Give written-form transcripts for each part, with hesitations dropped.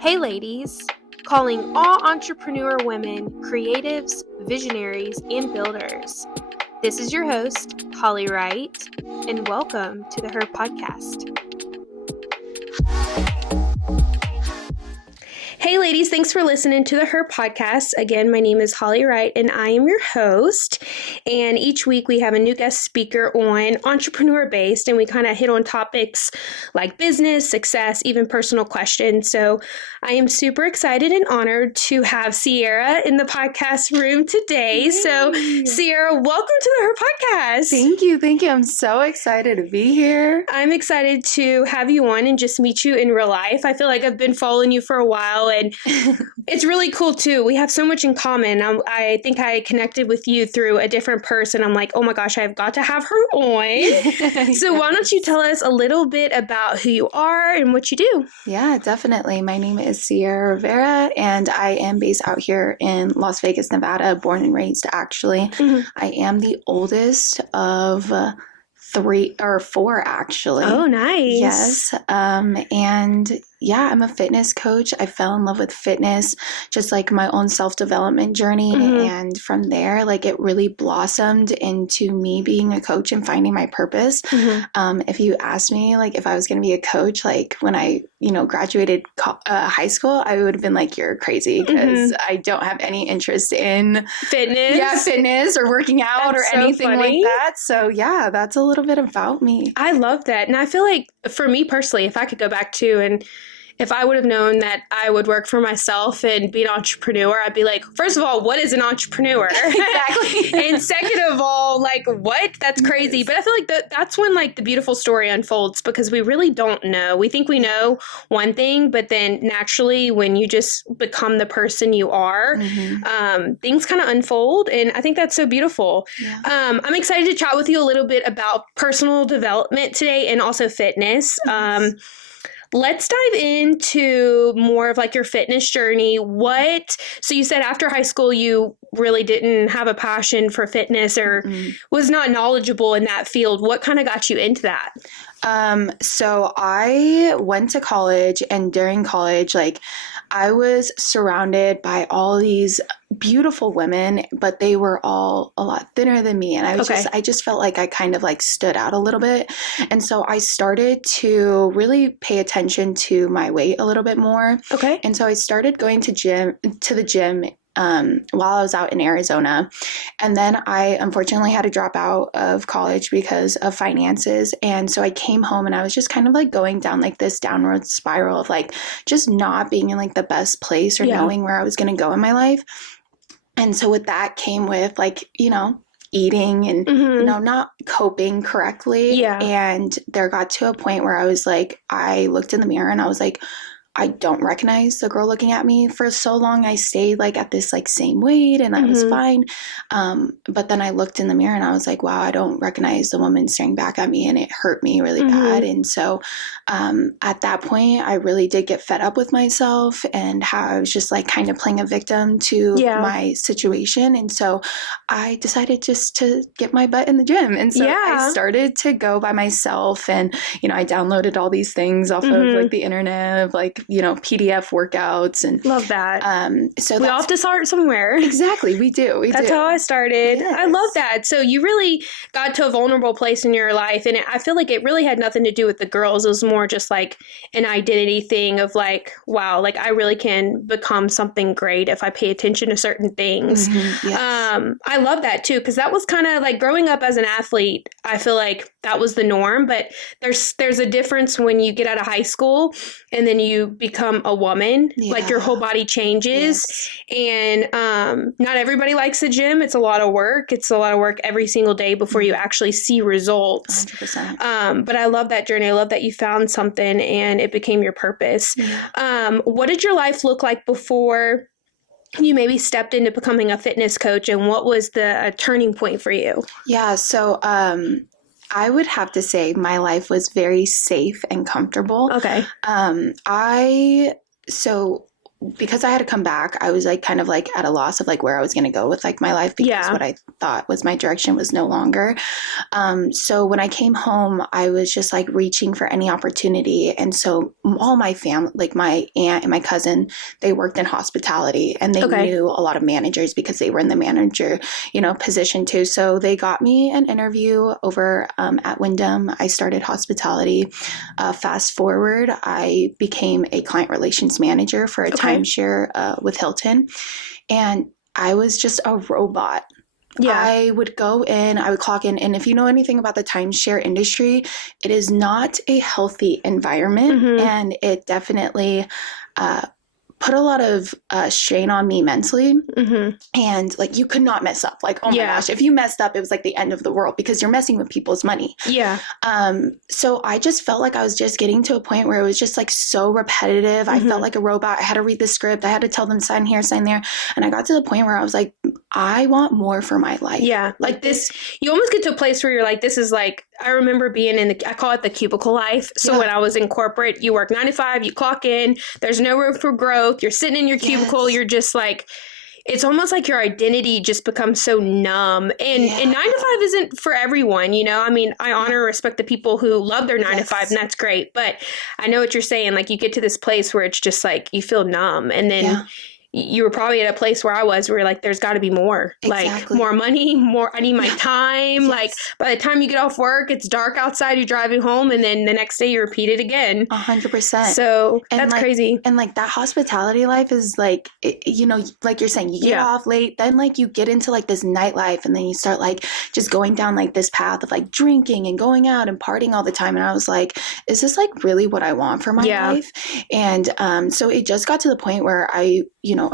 Hey ladies, calling all entrepreneur women, creatives, visionaries, and builders. This is your host, Holly Wright, and welcome to the Her Podcast. Hey ladies, thanks for listening to the Her Podcast. Again, my name is Holly Wright and I am your host. And each week we have a new guest speaker on entrepreneur based, and we kind of hit on topics like business, success, even personal questions. So I am super excited and honored to have Sierra in the podcast room today. Yay. So Sierra, welcome to the Her Podcast. Thank you. I'm so excited to be here. I'm excited to have you on and just meet you in real life. I feel like I've been following you for a while, and it's really cool too. We have so much in common. I think I connected with you through a different person. I'm like, oh my gosh, I've got to have her on. So why don't you tell us a little bit about who you are and what you do? Yeah, definitely. My name is Sierra Rivera, and I am based out here in Las Vegas, Nevada, born and raised actually. Mm-hmm. I am the oldest of four actually. Oh, nice. Yes. And yeah, I'm a fitness coach. I fell in love with fitness, just like my own self-development journey. Mm-hmm. And from there, like it really blossomed into me being a coach and finding my purpose. Mm-hmm. If you asked me, like, if I was going to be a coach, like when I, graduated high school, I would have been like, you're crazy, because I don't have any interest in fitness. Yeah, fitness or working out That's or anything so like that. So yeah, that's a little bit about me. I love that. And I feel like for me personally, if I could go back to and if I would have known that I would work for myself and be an entrepreneur, I'd be like, first of all, what is an entrepreneur? Exactly. And second of all, like, what? That's crazy. But I feel like that's when like the beautiful story unfolds, because we really don't know. We think we know one thing, but then naturally when you just become the person you are, things kind of unfold. And I think that's so beautiful. Yeah. I'm excited to chat with you a little bit about personal development today and also fitness. Let's dive into more of like your fitness journey. So you said after high school, you really didn't have a passion for fitness or was not knowledgeable in that field. What kind of got you into that? So I went to college, and during college, like I was surrounded by all these beautiful women, but they were all a lot thinner than me. And I just felt like I kind of like stood out a little bit. And so I started to really pay attention to my weight a little bit more. Okay. And so I started going to the gym while I was out in Arizona. And then I unfortunately had to drop out of college because of finances. And so I came home and I was just kind of like going down like this downward spiral of like just not being in like the best place or knowing where I was going to go in my life. And so with that came with like, eating and, not coping correctly. Yeah. And there got to a point where I was like, I looked in the mirror and I was like, I don't recognize the girl looking at me. For so long, I stayed like at this like same weight and I was fine. But then I looked in the mirror and I was like, wow, I don't recognize the woman staring back at me, and it hurt me really bad. And so at that point, I really did get fed up with myself and how I was just like kind of playing a victim to my situation. And so I decided just to get my butt in the gym. And so I started to go by myself, and, I downloaded all these things off of like the internet of like, PDF workouts, and love that. So we all have to start somewhere. Exactly. We do. That's how I started. Yes. I love that. So you really got to a vulnerable place in your life. And I feel like it really had nothing to do with the girls. It was more just like an identity thing of like, wow, like I really can become something great if I pay attention to certain things. Yes. I love that too, because that was kind of like growing up as an athlete. I feel like that was the norm, but there's a difference when you get out of high school and then you become a woman. Like your whole body changes. And not everybody likes the gym. It's a lot of work. It's a lot of work every single day before you actually see results. 100%. But I love that journey. I love that you found something and it became your purpose. What did your life look like before you maybe stepped into becoming a fitness coach, and what was the turning point for you? Yeah. So, I would have to say my life was very safe and comfortable. Okay. Because I had to come back, I was like kind of like at a loss of like where I was going to go with like my life, because what I thought was my direction was no longer. So when I came home, I was just like reaching for any opportunity. And so all my family, like my aunt and my cousin, they worked in hospitality, and they knew a lot of managers because they were in the manager, position too. So they got me an interview over at Wyndham. I started hospitality. Fast forward, I became a client relations manager for a timeshare with Hilton, and I was just a robot. Yeah. I would go in, I would clock in, and if you know anything about the timeshare industry, it is not a healthy environment, and it definitely put a lot of strain on me mentally. And like, you could not mess up. Like, oh my gosh, if you messed up, it was like the end of the world because you're messing with people's money. Yeah. So I just felt like I was just getting to a point where it was just like so repetitive. I felt like a robot. I had to read the script. I had to tell them sign here, sign there. And I got to the point where I was like, I want more for my life. Yeah. Like this, you almost get to a place where you're like, this is like, I remember being in I call it the cubicle life. So when I was in corporate, you work 9 to 5, you clock in, there's no room for growth. You're sitting in your cubicle. You're just like, it's almost like your identity just becomes so numb. And 9 to 5 isn't for everyone, I mean, I honor and respect the people who love their 9 to 5, and that's great. But I know what you're saying. Like, you get to this place where it's just like, you feel numb. And then you were probably at a place where I was, where like, there's got to be more, like more money, more, I need my time. Like, by the time you get off work, it's dark outside, you're driving home, and then the next day you repeat it again. 100%. So that's crazy. And like, that hospitality life is like, like you're saying, you get off late, then like you get into like this nightlife, and then you start like just going down like this path of like drinking and going out and partying all the time. And I was like, is this like really what I want for my life? And so it just got to the point where I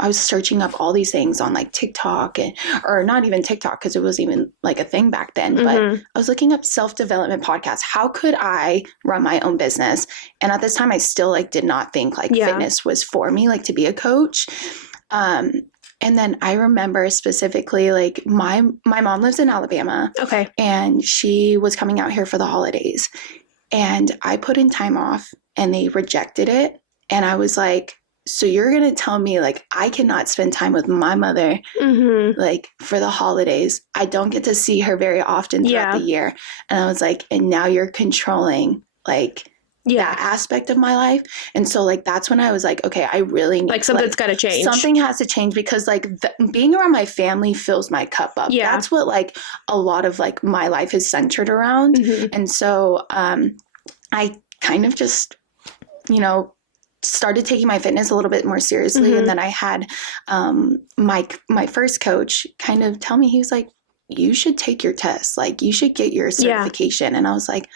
was searching up all these things on like TikTok, or not even TikTok, because it wasn't even like a thing back then, but I was looking up self-development podcasts. How could I run my own business? And at this time, I still like did not think like fitness was for me, like to be a coach. And then I remember specifically, like my mom lives in Alabama. Okay. And she was coming out here for the holidays, and I put in time off, and they rejected it. And I was like, so you're going to tell me like I cannot spend time with my mother like for the holidays. I don't get to see her very often throughout the year. And I was like, and now you're controlling like that aspect of my life. And so like, that's when I was like, okay, I really need, like something's got to change. Something has to change, because like being around my family fills my cup up. Yeah. That's what like a lot of like my life is centered around. And so I kind of just, started taking my fitness a little bit more seriously. And then I had my first coach kind of tell me, he was like, you should take your test. Like, you should get your certification. And I was like,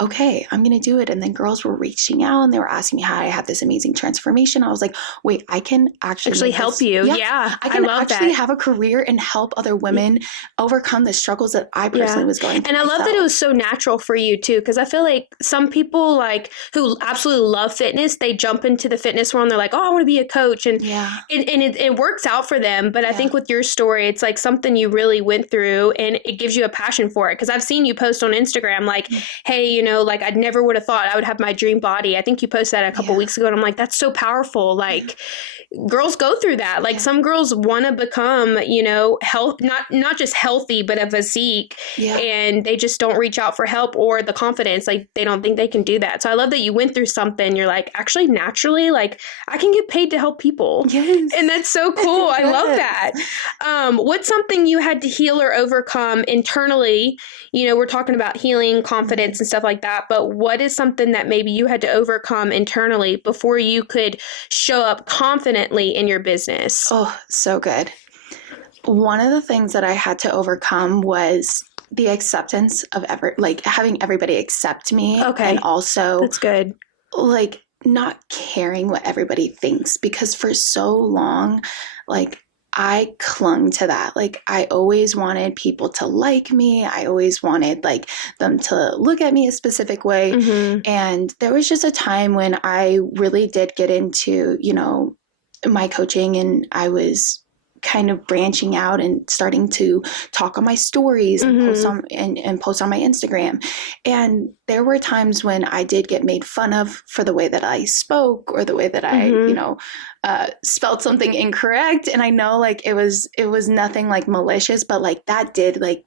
okay, I'm going to do it. And then girls were reaching out, and they were asking me how I had this amazing transformation. I was like, wait, I can actually help you. Yeah. I can actually have a career and help other women overcome the struggles that I personally was going through. And I love that it was so natural for you too, because I feel like some people like who absolutely love fitness, they jump into the fitness world and they're like, oh, I want to be a coach. And it works out for them. But I think with your story, it's like something you really went through, and it gives you a passion for it. Because I've seen you post on Instagram like, hey, like I never would have thought I would have my dream body. I think you posted that a couple weeks ago, and I'm like, that's so powerful. Like girls go through that. Like some girls want to become, health, not just healthy, but a physique, and they just don't reach out for help or the confidence. Like they don't think they can do that. So I love that you went through something. You're like, actually, naturally, like I can get paid to help people. Yes. And that's so cool. I love that. What's something you had to heal or overcome internally? We're talking about healing, confidence, and stuff like that, but what is something that maybe you had to overcome internally before you could show up confidently in your business? Oh, so good. One of the things that I had to overcome was the acceptance of having everybody accept me. Okay. And also, that's good. Like not caring what everybody thinks, because for so long, like I clung to that. Like I always wanted people to like me. I always wanted like them to look at me a specific way. And there was just a time when I really did get into, my coaching, and I was kind of branching out and starting to talk on my stories and post on my Instagram. And there were times when I did get made fun of for the way that I spoke, or the way that I, spelled something incorrect. And I know like it was nothing like malicious, but like that did like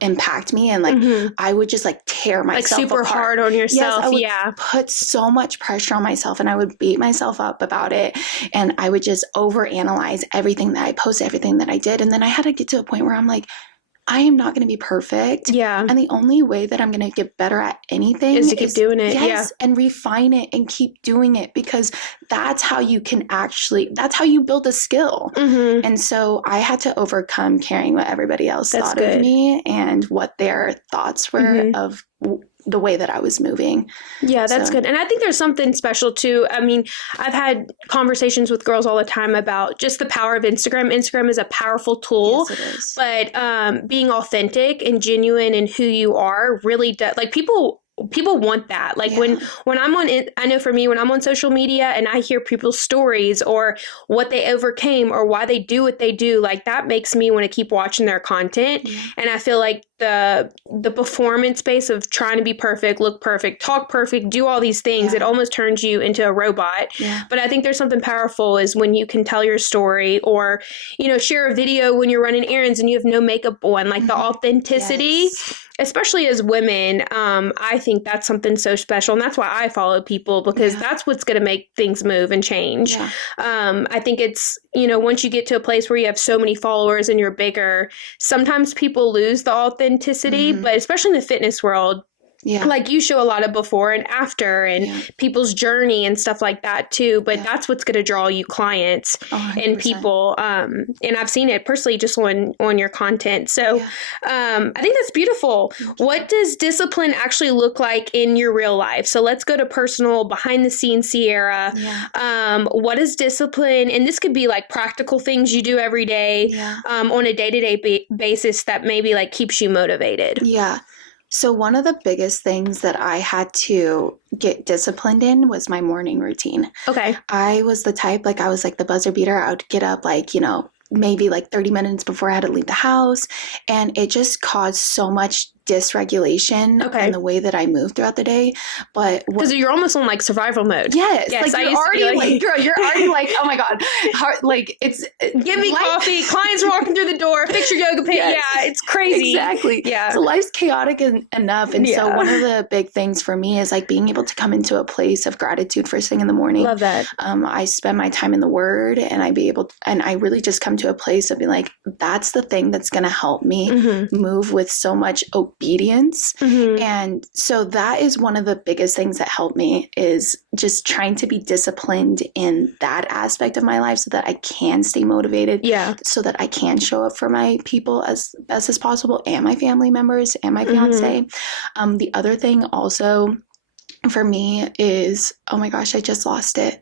impact me, and like I would just like tear myself like super apart. hard on yourself. Yes, I would Yeah. put so much pressure on myself, and I would beat myself up about it, and I would just overanalyze everything that I posted, everything that I did, and then I had to get to a point where I'm like, I am not going to be perfect. Yeah. And the only way that I'm going to get better at anything is to keep doing it. Yes, and refine it and keep doing it, because that's how you can actually, that's how you build a skill. And so I had to overcome caring what everybody else thought of me and what their thoughts were of the way that I was moving. Yeah, that's good. And I think there's something special too. I mean, I've had conversations with girls all the time about just the power of Instagram. Instagram is a powerful tool. Yes, it is. But being authentic and genuine in who you are really does, like people want that. Like when I'm on it, I know for me, when I'm on social media and I hear people's stories or what they overcame or why they do what they do, like that makes me want to keep watching their content. And I feel like the performance space of trying to be perfect, look perfect, talk perfect, do all these things, it almost turns you into a robot. But I think there's something powerful is when you can tell your story, or, you know, share a video when you're running errands and you have no makeup on, like the authenticity. Especially as women, I think that's something so special. And that's why I follow people, because that's what's going to make things move and change. I think it's, you know, once you get to a place where you have so many followers and you're bigger, sometimes people lose the authenticity, but especially in the fitness world, like you show a lot of before and after and people's journey and stuff like that too. But that's what's going to draw you clients and people. And I've seen it personally just on your content. So I think that's beautiful. What does discipline actually look like in your real life? So let's go to personal, behind the scenes, Sierra. What is discipline? And this could be like practical things you do every day on a day-to-day basis that maybe like keeps you motivated. So one of the biggest things that I had to get disciplined in was my morning routine. I was the type, like I was like the buzzer beater. I would get up like, you know, maybe like 30 minutes before I had to leave the house. And it just caused so much dysregulation in the way that I move throughout the day. But because you're almost on like survival mode. Yes, like you're already like, girl, you're already like, oh my God, like it's give me coffee. Clients are walking through the door. Fix your yoga pants. Yeah, it's crazy. Exactly. So life's chaotic enough, and so one of the big things for me is like being able to come into a place of gratitude first thing in the morning. Love that. I spend my time in the Word, and I really just come to a place of being like, that's the thing that's going to help me move with so much obedience. And so that is one of the biggest things that helped me, is just trying to be disciplined in that aspect of my life so that I can stay motivated. So that I can show up for my people as best as possible, and my family members and my fiance. The other thing also for me is, oh my gosh, I just lost it.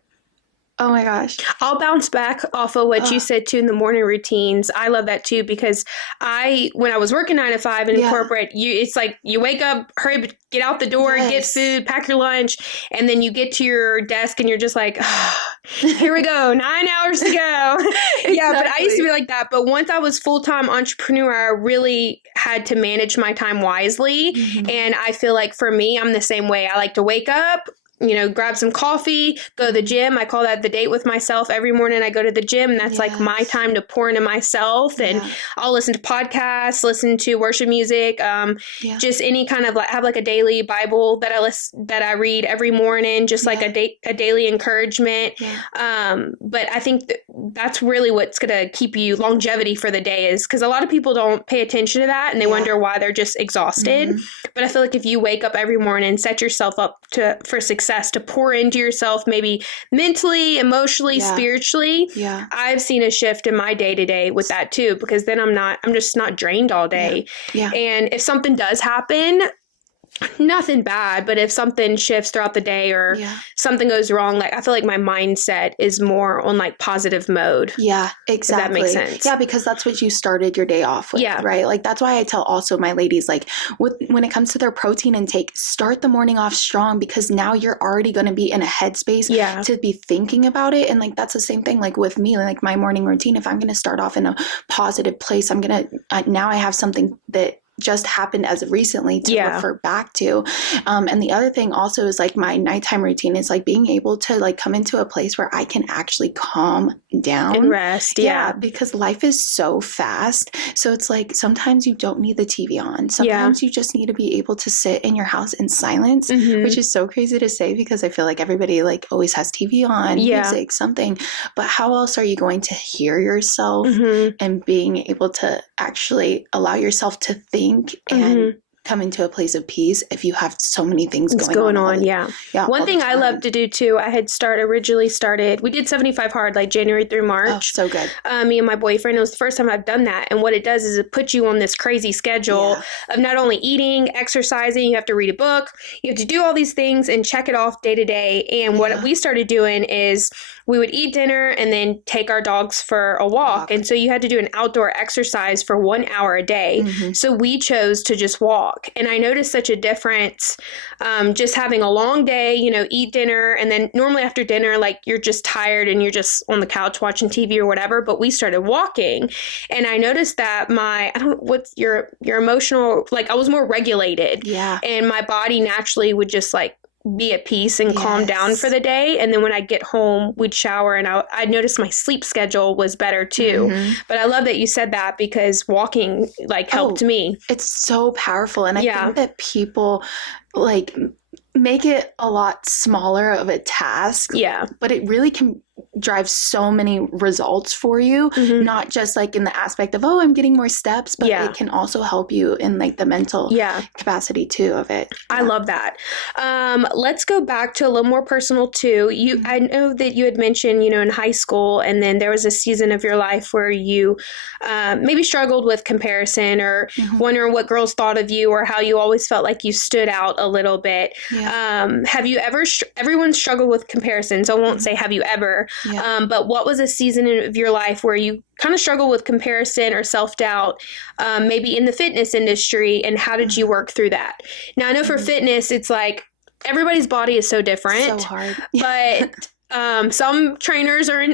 Oh my gosh. I'll bounce back off of what you said too in the morning routines. I love that too, because when I was working 9 to 5 in corporate, it's like you wake up, hurry, get out the door, get food, pack your lunch, and then you get to your desk and you're just like, oh, here we go, 9 hours to go. But I used to be like that. But once I was full-time entrepreneur, I really had to manage my time wisely. And I feel like for me, I'm the same way. I like to wake up, you know, grab some coffee, go to the gym. I call that the date with myself. Every morning I go to the gym. That's like my time to pour into myself. And I'll listen to podcasts, listen to worship music, just any kind of like, have like a daily Bible that I read every morning, just like a daily encouragement. But I think that's really what's going to keep you longevity for the day, is because a lot of people don't pay attention to that and they wonder why they're just exhausted. But I feel like if you wake up every morning, set yourself up for success, to pour into yourself, maybe mentally, emotionally, spiritually. I've seen a shift in my day to day with that too, because then I'm just not drained all day. And if something does happen, nothing bad, but if something shifts throughout the day or something goes wrong, like I feel like my mindset is more on like positive mode. Exactly. If that makes sense. Because that's what you started your day off with, right? Like that's why I tell also my ladies, like when it comes to their protein intake, start the morning off strong, because now you're already going to be in a headspace to be thinking about it. And like that's the same thing like with me, like my morning routine. If I'm going to start off in a positive place, I'm going to now I have something that just happened as of recently to Yeah. refer back to. And the other thing also is like my nighttime routine is like being able to like come into a place where I can actually calm down And rest. Yeah. because life is so fast. So it's like sometimes you don't need the TV on. Sometimes you just need to be able to sit in your house in silence, which is so crazy to say because I feel like everybody like always has TV on, music, something. But how else are you going to hear yourself and being able to actually allow yourself to think and come into a place of peace if you have so many things going on. Yeah. One thing I love to do too, I had originally started, we did 75 hard like January through March. Oh, so good. Me and my boyfriend, it was the first time I've done that. And what it does is it puts you on this crazy schedule of not only eating, exercising, you have to read a book, you have to do all these things and check it off day to day. And what we started doing is we would eat dinner and then take our dogs for a walk. And so you had to do an outdoor exercise for 1 hour a day. So we chose to just walk. And I noticed such a difference just having a long day, you know, eat dinner. And then normally after dinner, like you're just tired and you're just on the couch watching TV or whatever. But we started walking and I noticed that what's your emotional, like I was more regulated. Yeah. And my body naturally would just like be at peace and calm down for the day. And then when I get home, we'd shower and I noticed my sleep schedule was better too. But I love that you said that because walking like helped me. It's so powerful. And I think that people like make it a lot smaller of a task. Yeah. But it really can drive so many results for you, not just like in the aspect of, I'm getting more steps, but it can also help you in like the mental capacity too of it. I love that. Let's go back to a little more personal too. I know that you had mentioned, you know, in high school, and then there was a season of your life where you maybe struggled with comparison or wondering what girls thought of you or how you always felt like you stood out a little bit. Have you ever, everyone struggled with comparisons. I won't say have you ever, but what was a season of your life where you kind of struggle with comparison or self-doubt, maybe in the fitness industry, and how did you work through that? Now, I know for fitness, it's like everybody's body is so different. So hard. But some trainers are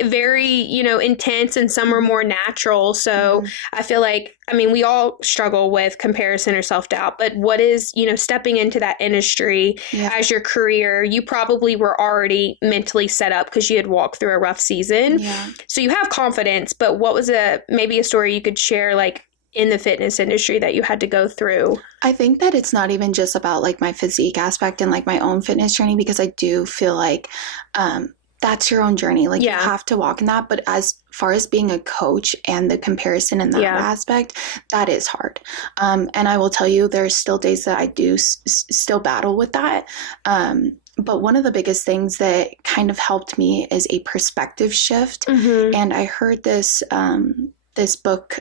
very, you know, intense and some are more natural. So I feel like, I mean, we all struggle with comparison or self-doubt, but what is, you know, stepping into that industry as your career, you probably were already mentally set up because you had walked through a rough season. So you have confidence, but what was maybe a story you could share like in the fitness industry that you had to go through? I think that it's not even just about like my physique aspect and like my own fitness journey, because I do feel like that's your own journey. Like you have to walk in that. But as far as being a coach and the comparison in that aspect, that is hard. And I will tell you, there's still days that I do still battle with that. But one of the biggest things that kind of helped me is a perspective shift. And I heard this book,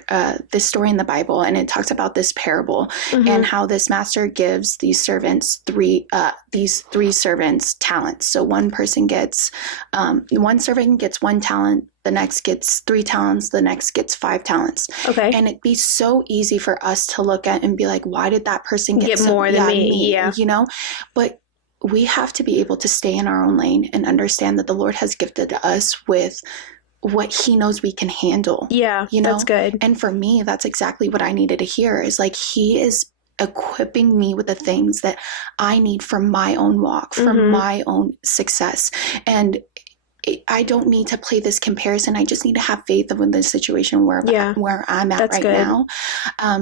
this story in the Bible, and it talks about this parable and how this master gives these three servants talents. So one servant gets 1 talent, the next gets 3 talents, the next gets 5 talents. Okay. And it'd be so easy for us to look at and be like, why did that person get more than me? You know, but we have to be able to stay in our own lane and understand that the Lord has gifted us with what he knows we can handle. Yeah, you know? That's good. And for me, that's exactly what I needed to hear, is like, he is equipping me with the things that I need for my own walk, for my own success. And I don't need to play this comparison. I just need to have faith in the situation where I'm at right now.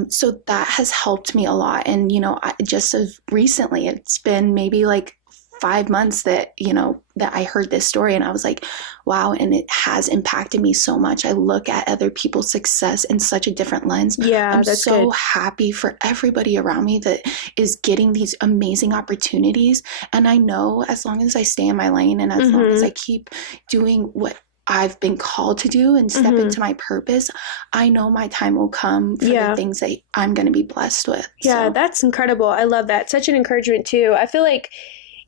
So that has helped me a lot. And, you know, just as recently, it's been maybe like 5 months that, you know, that I heard this story and I was like, wow. And it has impacted me so much. I look at other people's success in such a different lens. Yeah, I'm that's so good. happy for everybody around me that is getting these amazing opportunities. And I know as long as I stay in my lane and as long as I keep doing what I've been called to do and step into my purpose, I know my time will come for the things that I'm going to be blessed with. Yeah, so. That's incredible. I love that. Such an encouragement too. I feel like,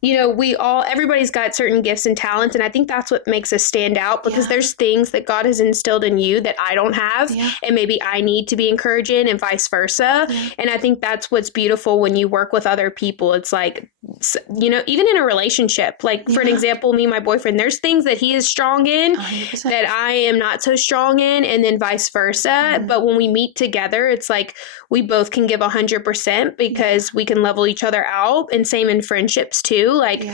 you know, everybody's got certain gifts and talents. And I think that's what makes us stand out, because there's things that God has instilled in you that I don't have. And maybe I need to be encouraged in, and vice versa. And I think that's what's beautiful when you work with other people. It's like even in a relationship, like for an example, me and my boyfriend, there's things that he is strong in 100%. that I am not so strong in, and then vice versa. But when we meet together, it's like we both can give 100% because we can level each other out, and same in friendships too. Like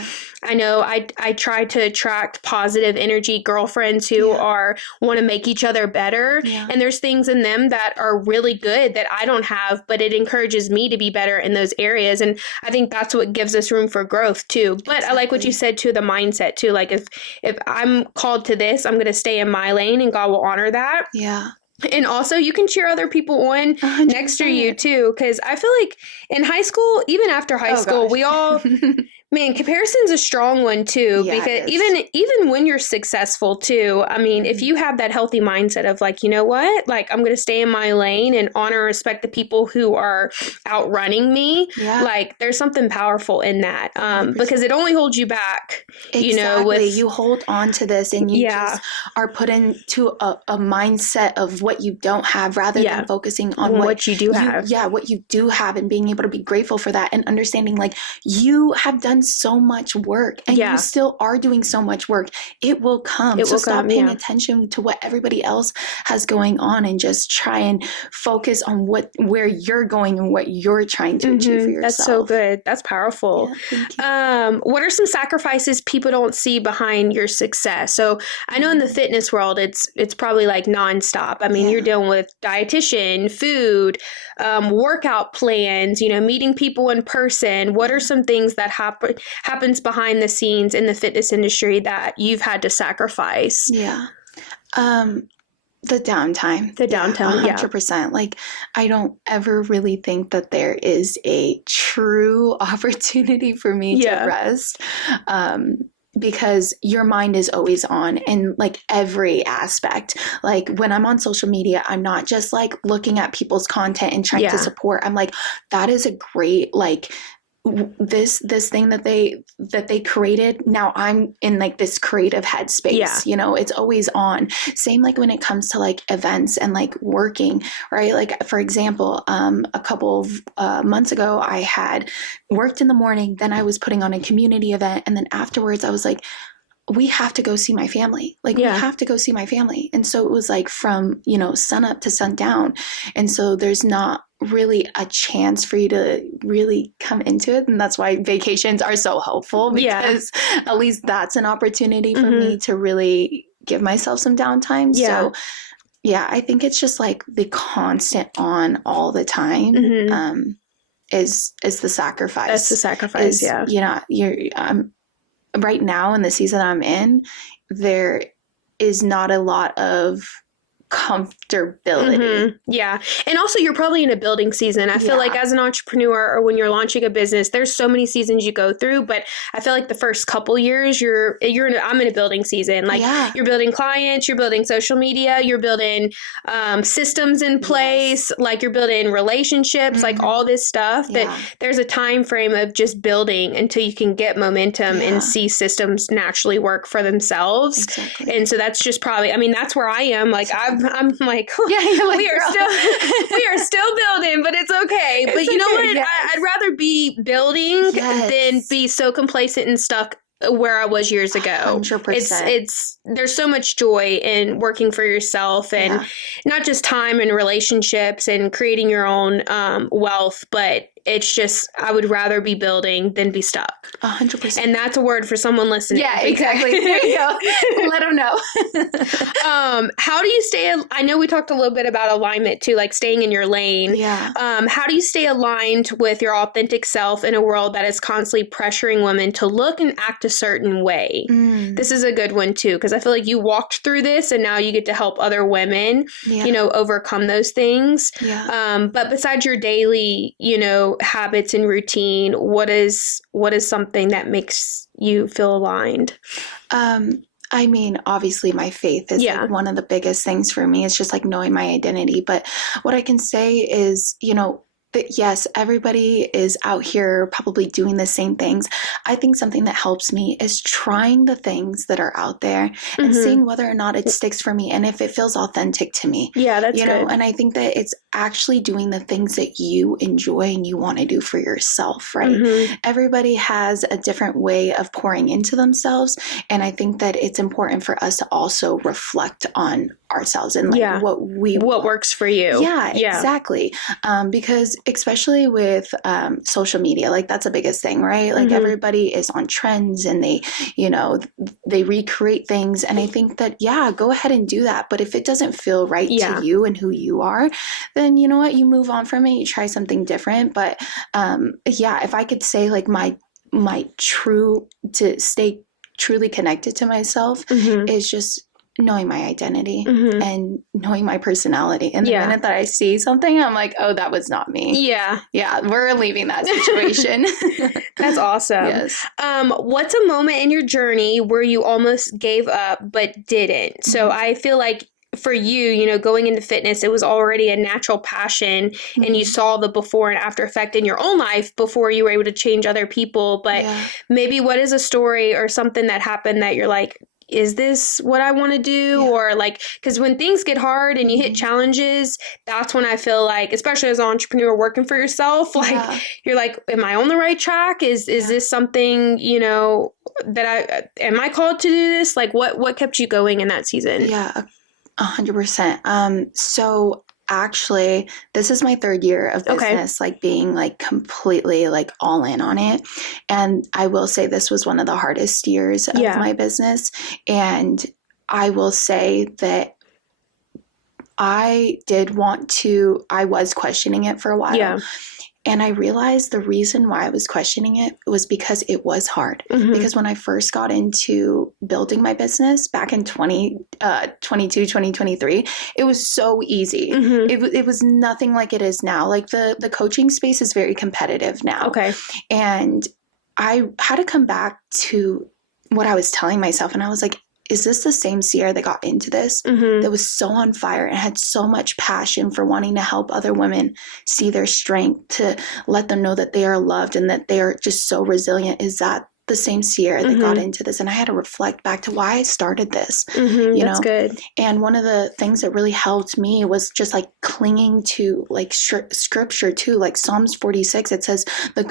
I know I try to attract positive energy girlfriends who want to make each other better. And there's things in them that are really good that I don't have, but it encourages me to be better in those areas. And I think that's what gives us room for growth too. But I like what you said too, the mindset too. Like if I'm called to this, I'm going to stay in my lane, and God will honor that. Yeah. And also you can cheer other people on 100%. next to you too. Cause I feel like in high school, even after high school, we all, man, comparison's a strong one too, because even when you're successful too, I mean, if you have that healthy mindset of like, you know what, like I'm going to stay in my lane and honor and respect the people who are outrunning me. Like there's something powerful in that, because it only holds you back, you know, you hold on to this and you just are put into a mindset of what you don't have rather than focusing on what you do have. What you do have, and being able to be grateful for that, and understanding like you have done so much work and you still are doing so much work. It will come. So stop paying attention to what everybody else has going on and just try and focus on where you're going and what you're trying to achieve for yourself. That's so good. That's powerful. Thank you. What are some sacrifices people don't see behind your success? So I know in the fitness world, it's probably like nonstop. I mean, you're dealing with dietitian, food, workout plans, you know, meeting people in person. What are some things that happens behind the scenes in the fitness industry that you've had to sacrifice? The downtime. 100%. Like, I don't ever really think that there is a true opportunity for me to rest. Because your mind is always on in like every aspect. Like when I'm on social media, I'm not just like looking at people's content and trying to support. I'm like, that is a great, like, this thing that they created. Now I'm in like this creative headspace, you know, it's always on. Same like when it comes to like events and like working, right? Like for example, a couple of months ago, I had worked in the morning, then I was putting on a community event. And then afterwards I was like, we have to go see my family. Like we have to go see my family. And so it was like from, you know, sun up to sundown. And so there's not really a chance for you to really come into it. And that's why vacations are so helpful, because at least that's an opportunity for me to really give myself some downtime. So I think it's just like the constant on all the time, is the sacrifice. That's the sacrifice. You know, right now in the season I'm in, there is not a lot of comfortability. Yeah. And also you're probably in a building season. I feel like as an entrepreneur or when you're launching a business, there's so many seasons you go through, but I feel like the first couple years I'm in a building season. Like you're building clients, you're building social media, you're building systems in place, like you're building relationships, like all this stuff that there's a time frame of just building until you can get momentum and see systems naturally work for themselves. Exactly. And so that's just probably, I mean, that's where I am. Like I'm like, like we are still building, but it's okay. But you know what? I'd rather be building than be so complacent and stuck where I was years ago. 100%. It's there's so much joy in working for yourself, and not just time and relationships and creating your own wealth, but it's just, I would rather be building than be stuck. 100%. And that's a word for someone listening. Yeah, exactly. There you go. Let them know. How do you stay, I know we talked a little bit about alignment too, like staying in your lane. Yeah. How do you stay aligned with your authentic self in a world that is constantly pressuring women to look and act a certain way? This is a good one too, because I feel like you walked through this and now you get to help other women, you know, overcome those things. Yeah. But besides your daily, you know, habits and routine, what is something that makes you feel aligned? I mean, obviously my faith is like one of the biggest things for me. It's just like knowing my identity. But what I can say is, you know, that yes, everybody is out here probably doing the same things. I think something that helps me is trying the things that are out there and Mm-hmm. seeing whether or not it sticks for me and if it feels authentic to me. Yeah, that's good. And I think that it's actually doing the things that you enjoy and you want to do for yourself, right? Mm-hmm. Everybody has a different way of pouring into themselves. And I think that it's important for us to also reflect on ourselves and like Yeah. what works for you. yeah, exactly. Because especially with social media, like that's the biggest thing, right? Like Mm-hmm. everybody is on trends and you know, they recreate things. And I think that, yeah, go ahead and do that. But if it doesn't feel right to you and who you are, then you know what, you move on from it, you try something different. But yeah, if I could say like my true to stay truly connected to myself Mm-hmm. is just knowing my identity Mm-hmm. and knowing my personality. And the Yeah. minute that I see something, I'm like, oh, that was not me. Yeah. Yeah, we're leaving that situation. That's awesome. Yes. What's a moment in your journey where you almost gave up but didn't? So I feel like for you, you know, going into fitness, it was already a natural passion and you saw the before and after effect in your own life before you were able to change other people. But maybe what is a story or something that happened that you're like, is this what I want to do? Or like, because when things get hard and you hit challenges, that's when I feel like, especially as an entrepreneur working for yourself, like you're like, am I on the right track? Is this something, you know, that am I called to do this? Like what kept you going in that season? Yeah, 100%. So actually, this is my third year of business, like being like completely like all in on it. And I will say this was one of the hardest years of my business. And I will say that I was questioning it for a while. Yeah. And I realized the reason why I was questioning it was because it was hard. Because when I first got into building my business back in 2023, it was so easy. It was nothing like it is now. Like the coaching space is very competitive now. Okay. And I had to come back to what I was telling myself. And I was like, is this the same Sierra that got into this? That was so on fire and had so much passion for wanting to help other women see their strength, to let them know that they are loved and that they are just so resilient. Is that the same Sierra that got into this? And I had to reflect back to why I started this, you That's know? good. And one of the things that really helped me was just like clinging to like scripture too, like Psalms 46. It says that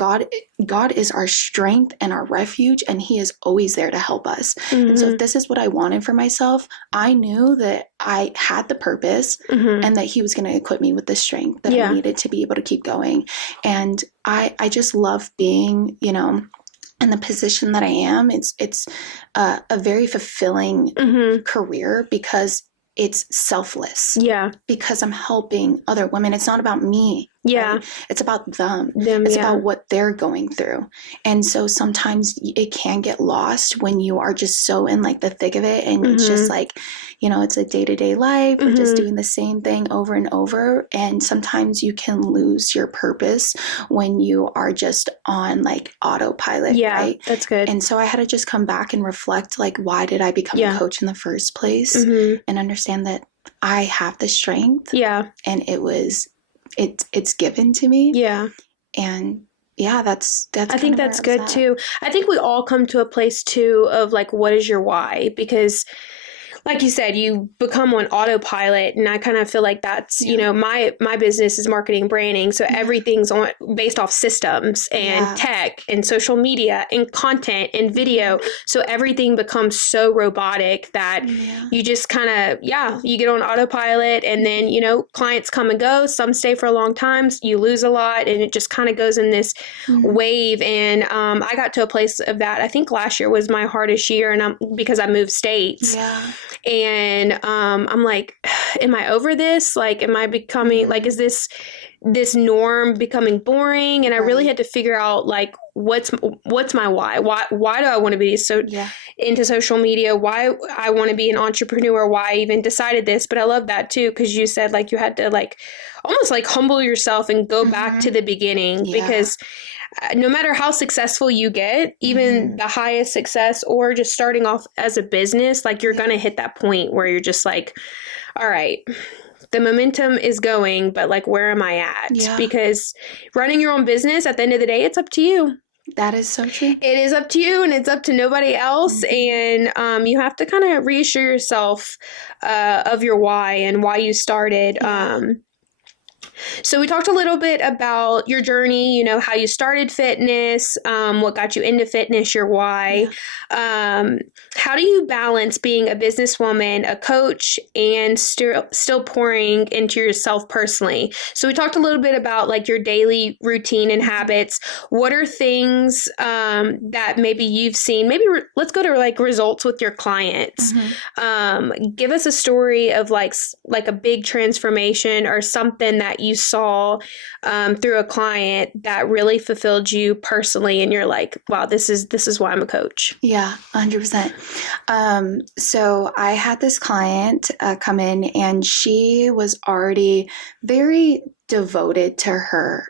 God is our strength and our refuge, and he is always there to help us. And so if this is what I wanted for myself, I knew that I had the purpose and that he was going to equip me with the strength that I needed to be able to keep going. And I just love being, you know, in the position that I am. It's a very fulfilling career because it's selfless. Yeah. Because I'm helping other women. It's not about me. Yeah. Right? It's about them. It's about what they're going through. And so sometimes it can get lost when you are just so in like the thick of it. And it's just like, you know, it's a day-to-day life. We're just doing the same thing over and over. And sometimes you can lose your purpose when you are just on like autopilot. Yeah, right? That's good. And so I had to just come back and reflect, like, why did I become a coach in the first place? And understand that I have the strength. Yeah. And it's given to me. Yeah. And yeah, that's I think that's good too. I think we all come to a place too of like, what is your why? Because like you said, you become on autopilot, and I kind of feel like that's, you know, my business is marketing and branding. So everything's based off systems and tech and social media and content and video. So everything becomes so robotic that you just kind of, you get on autopilot, and then, you know, clients come and go. Some stay for a long time. You lose a lot, and it just kind of goes in this wave. And I got to a place of that. I think last year was my hardest year, and because I moved states. Yeah. And I'm like, am I over this? Like, am I becoming, like, is this norm becoming boring? And I really had to figure out, like, what's my why? Why do I want to be so into social media? Why I want to be an entrepreneur? Why I even decided this? But I love that too, because you said like you had to like almost like humble yourself and go back to the beginning, because no matter how successful you get, even the highest success or just starting off as a business, like you're going to hit that point where you're just like, all right, the momentum is going, but like, where am I at? Yeah. Because running your own business, at the end of the day, it's up to you. That is so true. It is up to you, and it's up to nobody else. And you have to kind of reassure yourself of your why and why you started. So we talked a little bit about your journey, how you started fitness, what got you into fitness, your why. How do you balance being a businesswoman, a coach, and still pouring into yourself personally? So we talked a little bit about like your daily routine and habits. What are things that maybe you've seen? Maybe let's go to like results with your clients. Give us a story of like a big transformation or something that you saw through a client that really fulfilled you personally, and you're like, wow, this is why I'm a coach. Yeah, 100%. So I had this client come in, and she was already very devoted to her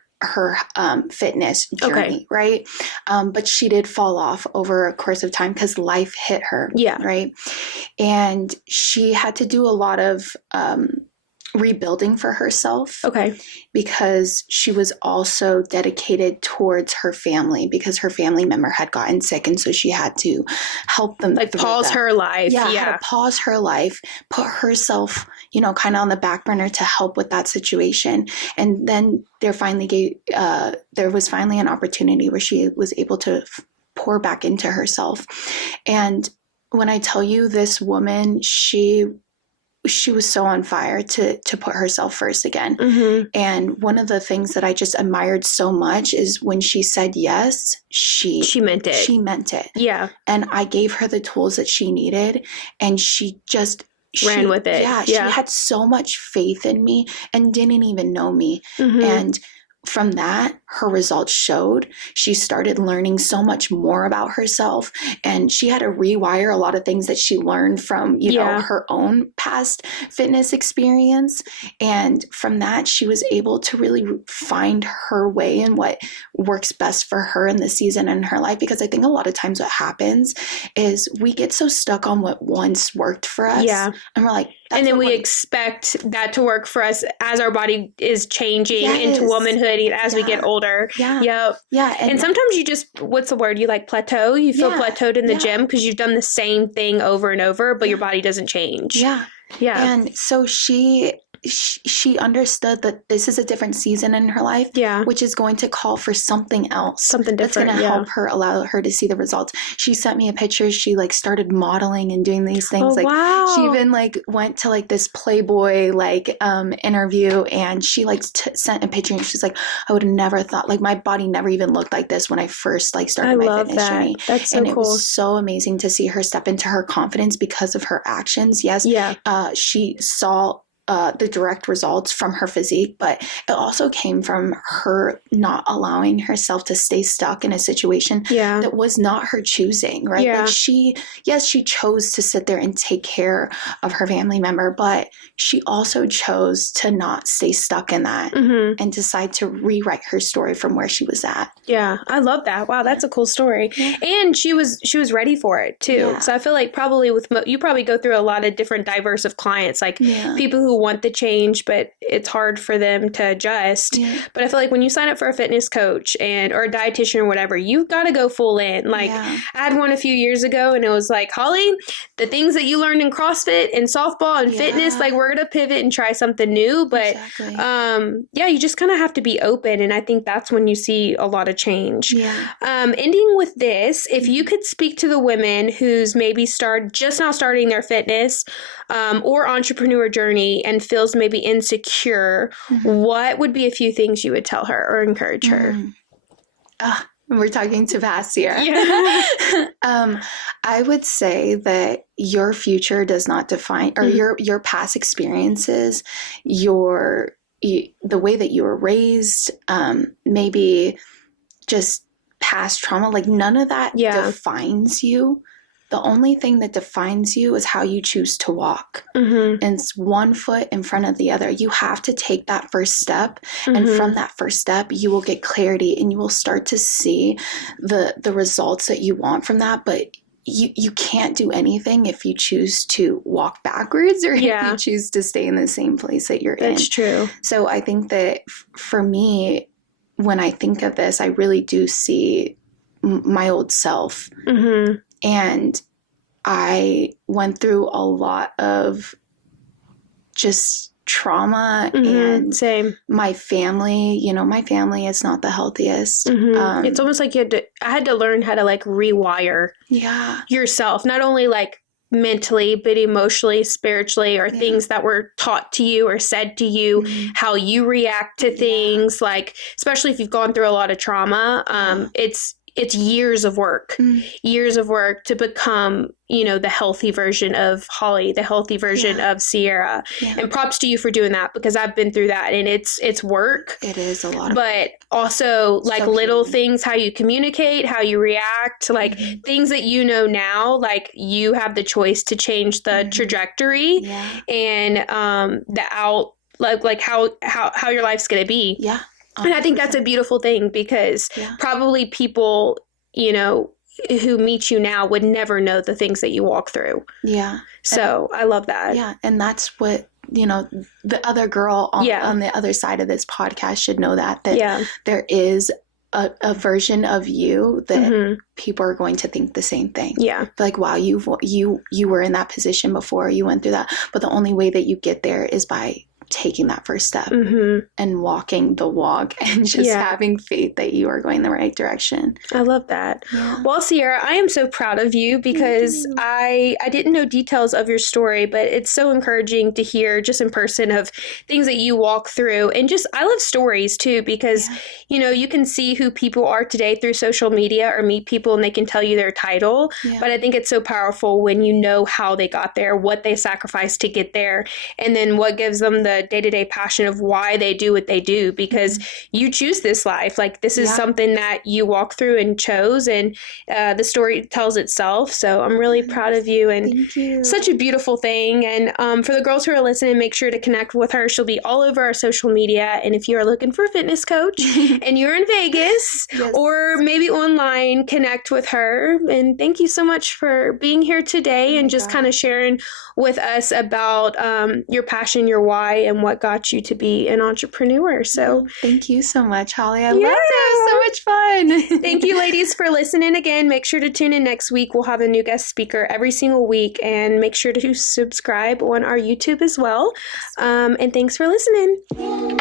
fitness journey, right? But she did fall off over a course of time because life hit her, right? And she had to do a lot of rebuilding for herself, because she was also dedicated towards her family, because her family member had gotten sick, and so she had to help them, like pause her life. Had to pause her life, put herself, kind of on the back burner to help with that situation. And then there was finally an opportunity where she was able to pour back into herself. And when I tell you, this woman, she was so on fire to put herself first again. And one of the things that I just admired so much is when she said yes, she meant it. She meant it. Yeah. And I gave her the tools that she needed, and she ran with it. Yeah. She had so much faith in me and didn't even know me. And from that, her results showed. She started learning so much more about herself, and she had to rewire a lot of things that she learned from, her own past fitness experience. And from that, she was able to really find her way and what works best for her in the season in her life. Because I think a lot of times what happens is we get so stuck on what once worked for us. Yeah. And we're like, and then we expect that to work for us as our body is changing into womanhood as we get older. Yeah. Yep. Yeah. And sometimes you just, what's the word? You like plateau. You feel plateaued in the gym because you've done the same thing over and over, but your body doesn't change. Yeah. Yeah. And so she understood that this is a different season in her life, which is going to call for something else, something different, that's going to help her, allow her to see the results. She sent me a picture. She like started modeling and doing these things. She even like went to like this Playboy interview, and she like sent a picture, and she's like, I would have never thought, like my body never even looked like this when I first like started my fitness journey. That's so and cool. It was so amazing to see her step into her confidence because of her actions. Yes. She saw the direct results from her physique, but it also came from her not allowing herself to stay stuck in a situation that was not her choosing, right? Like she chose to sit there and take care of her family member, but she also chose to not stay stuck in that and decide to rewrite her story from where she was at. Yeah, I love that. Wow, that's a cool story. Yeah. And she was ready for it too. Yeah. So I feel like probably you probably go through a lot of different diverse of clients, like people who want the change, but it's hard for them to adjust. Yeah. But I feel like when you sign up for a fitness coach or a dietitian or whatever, you've got to go full in. Like I had one a few years ago, and it was like, Holly, the things that you learned in CrossFit and softball and fitness, like we're going to pivot and try something new. But you just kind of have to be open. And I think that's when you see a lot of change. Yeah. Ending with this, if you could speak to the women who's maybe just now starting their fitness or entrepreneur journey and feels maybe insecure, what would be a few things you would tell her or encourage her? We're talking to past here. Yeah. I would say that your future does not define, or your past experiences, the way that you were raised, maybe just past trauma, like none of that defines you. The only thing that defines you is how you choose to walk. And it's one foot in front of the other. You have to take that first step. And from that first step, you will get clarity and you will start to see the results that you want from that. But you can't do anything if you choose to walk backwards or if you choose to stay in the same place that you're in. That's true. So I think that for me, when I think of this, I really do see my old self. Mm-hmm. And I went through a lot of just trauma, and same. My family, my family is not the healthiest. Mm-hmm. It's almost like I had to learn how to like rewire yourself, not only like mentally, but emotionally, spiritually, or things that were taught to you or said to you, how you react to things, like, especially if you've gone through a lot of trauma, it's years of work to become, the healthy version of Holly, the healthy version of Sierra. Yeah. And props to you for doing that, because I've been through that, and it's work. It is a lot of but also like so little things, how you communicate, how you react, like things that now, like you have the choice to change the trajectory and like how your life's going to be. Yeah. 100%. And I think that's a beautiful thing, because probably people, who meet you now would never know the things that you walk through. Yeah. So I love that. Yeah. And that's what, the other girl on the other side of this podcast should know, that there is a version of you that people are going to think the same thing. Yeah. Like, wow, you were in that position before, you went through that. But the only way that you get there is by taking that first step and walking the walk and just having faith that you are going the right direction. I love that. Yeah. Well, Sierra, I am so proud of you, because I didn't know details of your story, but it's so encouraging to hear just in person of things that you walk through. And just, I love stories too, because, you can see who people are today through social media, or meet people and they can tell you their title. Yeah. But I think it's so powerful when you know how they got there, what they sacrificed to get there, and then what gives them the day-to-day passion of why they do what they do, because you choose this life. Like, this is something that you walk through and chose, and the story tells itself. So I'm really proud of you, and thank you. Such a beautiful thing. And for the girls who are listening, make sure to connect with her. She'll be all over our social media. And if you are looking for a fitness coach and you're in Vegas or maybe online, connect with her. And thank you so much for being here today and just kind of sharing with us about your passion, your why, and what got you to be an entrepreneur. So thank you so much, Holly. I loved it. It was so much fun. Thank you, ladies, for listening again. Make sure to tune in next week. We'll have a new guest speaker every single week, and make sure to subscribe on our YouTube as well. And thanks for listening.